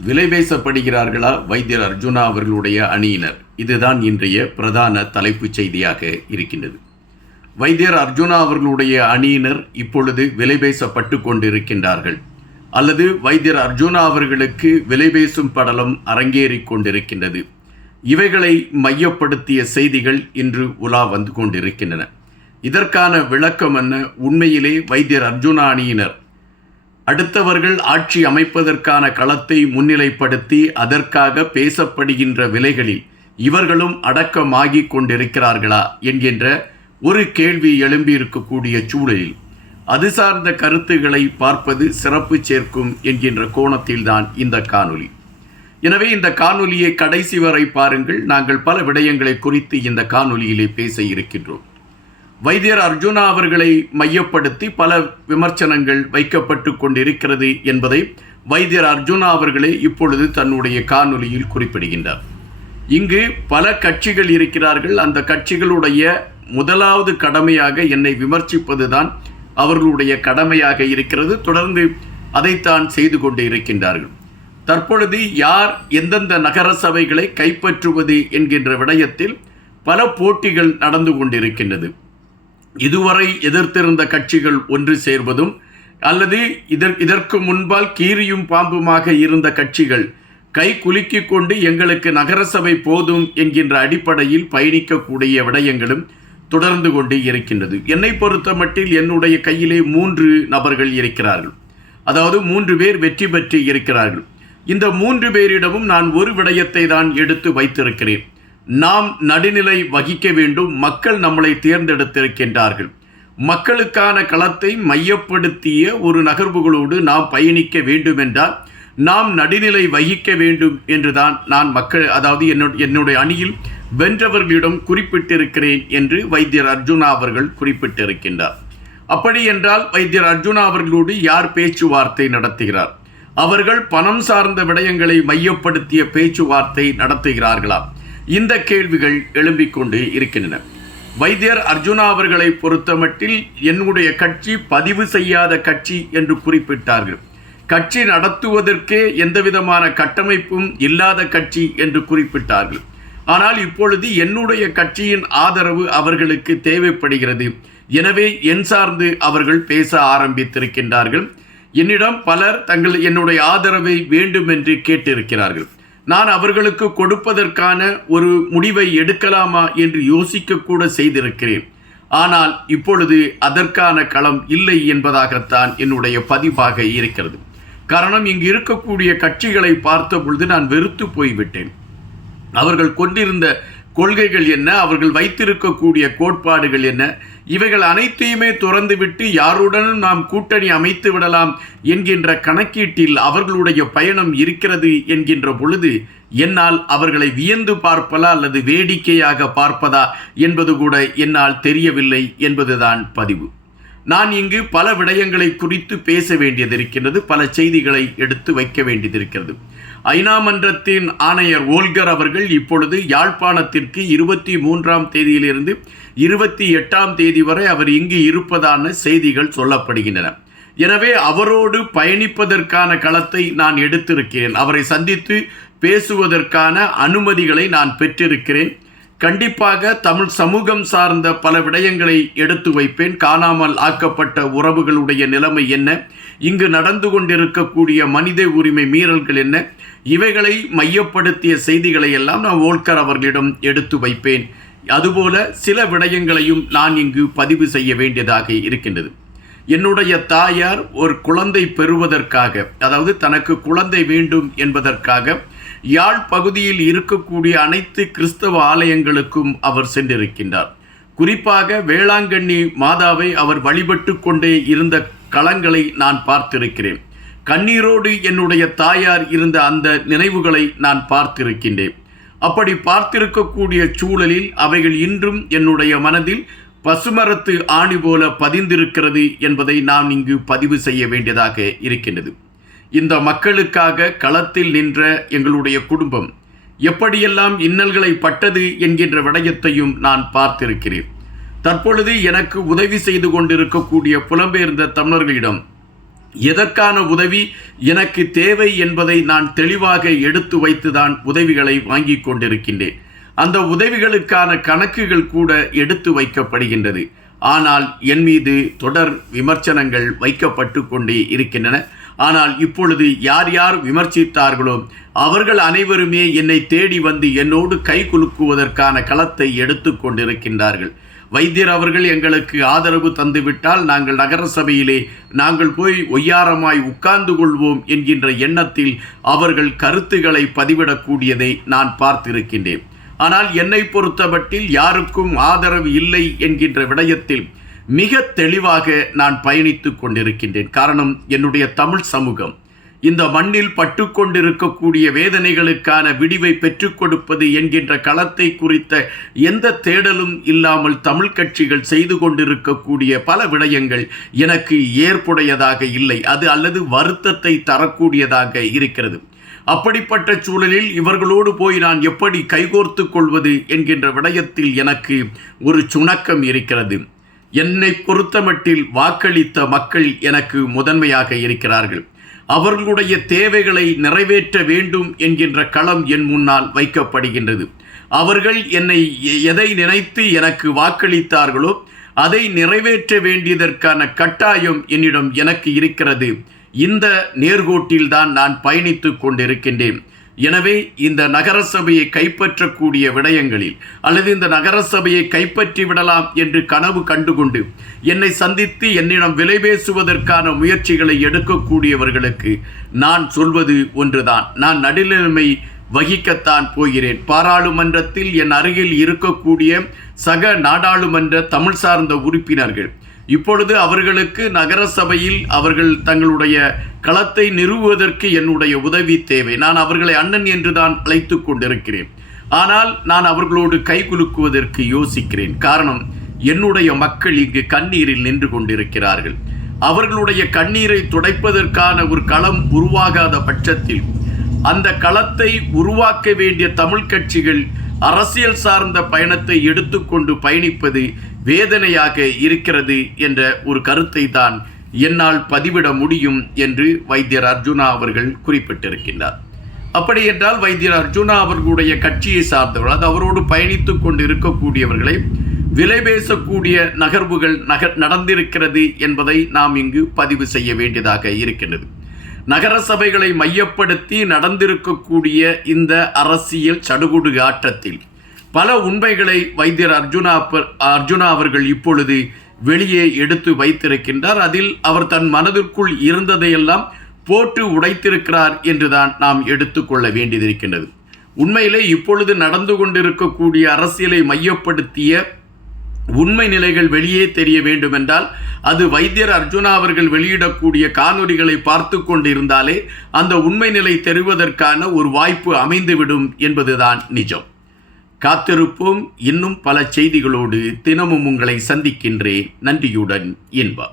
விலை பேசப்படுகிறார்களா வைத்தியர் அர்ஜுனா அவர்களுடைய அணியினர்? இதுதான் இன்றைய பிரதான தலைப்புச் செய்தியாக இருக்கின்றது. வைத்தியர் அர்ஜுனா அவர்களுடைய அணியினர் இப்பொழுது விலை பேசப்பட்டு கொண்டிருக்கின்றார்கள், அல்லது வைத்தியர் அர்ஜுனா அவர்களுக்கு விலை பேசும் படலம் அரங்கேறிக் கொண்டிருக்கின்றது. இவைகளை மையப்படுத்திய செய்திகள் இன்று உலா வந்து கொண்டிருக்கின்றன. இதற்கான விளக்கம் என்ன? உண்மையிலே வைத்தியர் அர்ஜுனா அணியினர் அடுத்தவர்கள் ஆட்சி அமைப்பதற்கான களத்தை முன்னிலைப்படுத்தி அதற்காக பேசப்படுகின்ற விலைகளில் இவர்களும் அடக்கமாகிக் கொண்டிருக்கிறார்களா என்கின்ற ஒரு கேள்வி எழும்பியிருக்கக்கூடிய சூழலில் அது சார்ந்த கருத்துக்களை பார்ப்பது சிறப்பு சேர்க்கும் என்கின்ற கோணத்தில்தான் இந்த காணொளி. எனவே இந்த காணொலியை கடைசி வரை பாருங்கள். நாங்கள் பல விடயங்களை குறித்து இந்த காணொலியிலே பேச இருக்கின்றோம். வைத்தியர் அர்ஜுனா அவர்களை மையப்படுத்தி பல விமர்சனங்கள் வைக்கப்பட்டு கொண்டிருக்கிறது என்பதை வைத்தியர் அர்ஜுனா அவர்களே இப்பொழுது தன்னுடைய காணொலியில் குறிப்பிடுகின்றார். இங்கு பல கட்சிகள் இருக்கிறார்கள். அந்த கட்சிகளுடைய முதலாவது கடமையாக என்னை விமர்சிப்பதுதான் அவர்களுடைய கடமையாக இருக்கிறது. தொடர்ந்து அதைத்தான் செய்து கொண்டு இருக்கின்றார்கள். தற்பொழுது யார் எந்தெந்த நகர சபைகளை கைப்பற்றுவது என்கின்ற விடயத்தில் பல போட்டிகள் நடந்து கொண்டிருக்கின்றது. இதுவரை எதிர்த்திருந்த கட்சிகள் ஒன்று சேர்வதும், அல்லது இதற்கு முன்பால் கீரியும் பாம்புமாக இருந்த கட்சிகள் கை குலுக்கிக் கொண்டு எங்களுக்கு நகரசபை போதும் என்கின்ற அடிப்படையில் பயணிக்கக்கூடிய விடயங்களும் தொடர்ந்து கொண்டு இருக்கின்றது. என்னை பொறுத்த மட்டில் என்னுடைய கையிலே 3 நபர்கள் இருக்கிறார்கள். அதாவது 3 பேர் வெற்றி பெற்று இருக்கிறார்கள். இந்த 3 பேரிடமும் நான் ஒரு விடயத்தை தான் எடுத்து வைத்திருக்கிறேன். நாம் நடுநிலை வகிக்க வேண்டும். மக்கள் நம்மளை தேர்ந்தெடுத்திருக்கின்றார்கள். மக்களுக்கான களத்தை மையப்படுத்திய ஒரு நகர்வுகளோடு நாம் பயணிக்க வேண்டும் என்றால் நாம் நடுநிலை வகிக்க வேண்டும் என்றுதான் நான் அதாவது என்னுடைய அணியில் வென்றவர்களிடம் குறிப்பிட்டிருக்கிறேன் என்று வைத்தியர் அர்ஜுனா அவர்கள் குறிப்பிட்டிருக்கின்றார். அப்படி என்றால் வைத்தியர் அர்ஜுனா அவர்களோடு யார் பேச்சுவார்த்தை நடத்துகிறார்? அவர்கள் பணம் சார்ந்த விடயங்களை மையப்படுத்திய பேச்சுவார்த்தை நடத்துகிறார்களா? இந்த கேள்விகள் எழும்பிக் கொண்டு இருக்கின்றன. வைத்தியர் அர்ஜுனா அவர்களை பொறுத்தமட்டில் என்னுடைய கட்சி பதிவு செய்யாத கட்சி என்று குறிப்பிட்டார்கள். கட்சி நடத்துவதற்கே எந்தவிதமான கட்டமைப்பும் இல்லாத கட்சி என்று குறிப்பிட்டார்கள். ஆனால் இப்பொழுது என்னுடைய கட்சியின் ஆதரவு அவர்களுக்கு தேவைப்படுகிறது. எனவே என் சார்ந்து அவர்கள் பேச ஆரம்பித்திருக்கின்றார்கள். என்னிடம் பலர் என்னுடைய ஆதரவை வேண்டும் என்று கேட்டிருக்கிறார்கள். நான் அவர்களுக்கு கொடுப்பதற்கான ஒரு முடிவை எடுக்கலாமா என்று யோசிக்கக்கூட செய்திருக்கிறேன். ஆனால் இப்பொழுது அதற்கான களம் இல்லை என்பதாகத்தான் என்னுடைய பதிவாக இருக்கிறது. காரணம், இங்கு இருக்கக்கூடிய கட்சிகளை பார்த்த பொழுது நான் வெறுத்து போய்விட்டேன். அவர்கள் கொண்டிருந்த கொள்கைகள் என்ன, அவர்கள் வைத்திருக்கக்கூடிய கோட்பாடுகள் என்ன, இவைகள் அனைத்தையுமே துறந்துவிட்டு யாருடனும் நாம் கூட்டணி அமைத்து விடலாம் என்கின்ற கணக்கீட்டில் அவர்களுடைய பயணம் இருக்கிறது என்கின்ற பொழுது என்னால் அவர்களை வியந்து பார்ப்பதா அல்லது வேடிக்கையாக பார்ப்பதா என்பது கூட என்னால் தெரியவில்லை என்பதுதான் பதிவு. நான் இங்கு பல விடயங்களை குறித்து பேச வேண்டியதிருக்கிறது. பல செய்திகளை எடுத்து வைக்க வேண்டியதிருக்கிறது. ஐநா மன்றத்தின் ஆணையர் வோல்கர் அவர்கள் இப்பொழுது யாழ்ப்பாணத்திற்கு 23ஆம் தேதியிலிருந்து 28ஆம் தேதி வரை அவர் இங்கு இருப்பதான செய்திகள் சொல்லப்படுகின்றன. எனவே அவரோடு பயணிப்பதற்கான களத்தை நான் எடுத்திருக்கிறேன். அவரை சந்தித்து பேசுவதற்கான அனுமதிகளை நான் பெற்றிருக்கிறேன். கண்டிப்பாக தமிழ் சமூகம் சார்ந்த பல விடயங்களை எடுத்து வைப்பேன். காணாமல் ஆக்கப்பட்ட உறவுகளுடைய நிலைமை என்ன, இங்கு நடந்து கொண்டிருக்கக்கூடிய மனித உரிமை மீறல்கள் என்ன, இவைகளை மையப்படுத்திய செய்திகளை எல்லாம் நான் வோல்கர் அவர்களிடம் எடுத்து வைப்பேன். அதுபோல சில விடயங்களையும் நான் இங்கு பதிவு செய்ய வேண்டியதாக இருக்கின்றது. என்னுடைய தாயார் ஒரு குழந்தை பெறுவதற்காக, அதாவது தனக்கு குழந்தை வேண்டும் என்பதற்காக யாழ் பகுதியில் இருக்கக்கூடிய அனைத்து கிறிஸ்தவ ஆலயங்களுக்கும் அவர் சென்றிருக்கின்றார். குறிப்பாக வேளாங்கண்ணி மாதாவை அவர் வழிபட்டு கொண்டே இருந்த களங்களை நான் பார்த்திருக்கிறேன். கண்ணீரோடு என்னுடைய தாயார் இருந்த அந்த நினைவுகளை நான் பார்த்திருக்கின்றேன். அப்படி பார்த்திருக்கக்கூடிய சூழலில் அவைகள் இன்றும் என்னுடைய மனதில் பசுமரத்து ஆணி போல பதிந்திருக்கிறது என்பதை நான் இங்கு பதிவு செய்ய வேண்டியதாக இருக்கின்றது. இந்த மக்களுக்காக களத்தில் நின்ற எங்களுடைய குடும்பம் எப்படியெல்லாம் இன்னல்களை பட்டது என்கின்ற விடயத்தையும் நான் பார்த்திருக்கிறேன். தற்பொழுது எனக்கு உதவி செய்து கொண்டிருக்கக்கூடிய புலம்பெயர்ந்த தமிழர்களிடம் எதற்கான உதவி எனக்கு தேவை என்பதை நான் தெளிவாக எடுத்து வைத்துதான் உதவிகளை வாங்கி கொண்டிருக்கின்றேன். அந்த உதவிகளுக்கான கணக்குகள் கூட எடுத்து வைக்கப்படுகின்றது. ஆனால் என் மீது தொடர் விமர்சனங்கள் வைக்கப்பட்டு கொண்டே இருக்கின்றன. ஆனால் இப்பொழுது யார் யார் விமர்சித்தார்களோ அவர்கள் அனைவருமே என்னை தேடி வந்து என்னோடு கை குலுக்குவதற்கான களத்தை எடுத்து கொண்டிருக்கின்றார்கள். வைத்தியர் அவர்கள் எங்களுக்கு ஆதரவு தந்துவிட்டால் நாங்கள் நகர சபையிலே நாங்கள் போய் ஒய்யாரமாய் உட்கார்ந்து கொள்வோம் என்கின்ற எண்ணத்தில் அவர்கள் கருத்துக்களை பதிவிடக்கூடியதை நான் பார்த்திருக்கின்றேன். ஆனால் என்னை பொறுத்தமட்டில் யாருக்கும் ஆதரவு இல்லை என்கின்ற விடயத்தில் மிக தெளிவாக நான் பயணித்து கொண்டிருக்கின்றேன். காரணம், என்னுடைய தமிழ் சமூகம் இந்த மண்ணில் பட்டு கொண்டிருக்கக்கூடிய வேதனைகளுக்கான விடிவை பெற்றுக் கொடுப்பது என்கின்ற களத்தை குறித்த எந்த தேடலும் இல்லாமல் தமிழ் கட்சிகள் செய்து கொண்டிருக்கக்கூடிய பல விடயங்கள் எனக்கு ஏற்புடையதாக இல்லை. அது அல்லது வருத்தத்தை தரக்கூடியதாக இருக்கிறது. அப்படிப்பட்ட சூழலில் இவர்களோடு போய் நான் எப்படி கைகோர்த்து கொள்வது என்கின்ற விடயத்தில் எனக்கு ஒரு சுணக்கம் இருக்கிறது. என்னை பொறுத்தமட்டில் வாக்களித்த மக்கள் எனக்கு முதன்மையாக இருக்கிறார்கள். அவர்களுடைய தேவைகளை நிறைவேற்ற வேண்டும் என்கின்ற களம் என் முன்னால் வைக்கப்படுகின்றது. அவர்கள் என்னை எதை நினைத்து எனக்கு வாக்களித்தார்களோ அதை நிறைவேற்ற வேண்டியதற்கான கட்டாயம் என்னிடம் எனக்கு இருக்கிறது. இந்த நேர்கோட்டில்தான் நான் பயணித்து கொண்டிருக்கின்றேன். எனவே இந்த நகரசபையை கைப்பற்றக்கூடிய விடயங்களில் அல்லது இந்த நகரசபையை கைப்பற்றி விடலாம் என்று கனவு கண்டுகொண்டு என்னை சந்தித்து என்னிடம் விலை பேசுவதற்கான முயற்சிகளை எடுக்கக்கூடியவர்களுக்கு நான் சொல்வது ஒன்றுதான். நான் நடுநிலைமை வகிக்கத்தான் போகிறேன். பாராளுமன்றத்தில் என் அருகில் இருக்கக்கூடிய சக நாடாளுமன்ற தமிழ் சார்ந்த உறுப்பினர்கள் இப்பொழுது அவர்களுக்கு நகர சபையில் அவர்கள் தங்களுடைய களத்தை நிறுவுவதற்கு என்னுடைய உதவி தேவை. நான் அவர்களை அண்ணன் என்று தான் அழைத்து கொண்டிருக்கிறேன். ஆனால் நான் அவர்களோடு கை குலுக்குவதற்கு யோசிக்கிறேன். காரணம், என்னுடைய மக்கள் இங்கு கண்ணீரில் நின்று கொண்டிருக்கிறார்கள். அவர்களுடைய கண்ணீரை துடைப்பதற்கான ஒரு களம் உருவாகாத பட்சத்தில் அந்த களத்தை உருவாக்க வேண்டிய தமிழ் கட்சிகள் அரசியல் சார்ந்த பயணத்தை எடுத்துக்கொண்டு பயணிப்பது வேதனையாக இருக்கிறது என்ற ஒரு கருத்தை தான் என்னால் பதிவிட முடியும் என்று வைத்தியர் அர்ஜுனா அவர்கள் குறிப்பிட்டிருக்கின்றார். அப்படி என்றால் வைத்தியர் அர்ஜுனா அவர்களுடைய கட்சியை சார்ந்தவர்கள், அது அவரோடு பயணித்து கொண்டு இருக்கக்கூடியவர்களை விலை பேசக்கூடிய நகர்வுகள் நடந்திருக்கிறது என்பதை நாம் இங்கு பதிவு செய்ய வேண்டியதாக இருக்கின்றது. நகர சபைகளை மையப்படுத்தி நடந்திருக்கக்கூடிய இந்த அரசியல் சடுகுடு ஆட்டத்தில் பல உண்மைகளை வைத்தியர் அர்ஜுனா அவர்கள் இப்பொழுது வெளியே எடுத்து வைத்திருக்கின்றார். அதில் அவர் தன் மனதிற்குள் இருந்ததையெல்லாம் போட்டு உடைத்திருக்கிறார் என்றுதான் நாம் எடுத்துக்கொள்ள வேண்டியிருக்கின்றது. உண்மையிலே இப்பொழுது நடந்து கொண்டிருக்கக்கூடிய அரசியலை மையப்படுத்திய உண்மை நிலைகள் வெளியே தெரிய வேண்டுமென்றால் அது வைத்தியர் அர்ஜுனா அவர்கள் வெளியிடக்கூடிய காணொலிகளை பார்த்து கொண்டிருந்தாலே அந்த உண்மை நிலை தெரிவதற்கான ஒரு வாய்ப்பு அமைந்துவிடும் என்பதுதான் நிஜம். காத்திருப்போம். இன்னும் பல செய்திகளோடு தினமும் உங்களை சந்திக்கின்றேன். நன்றியுடன் இன்பா.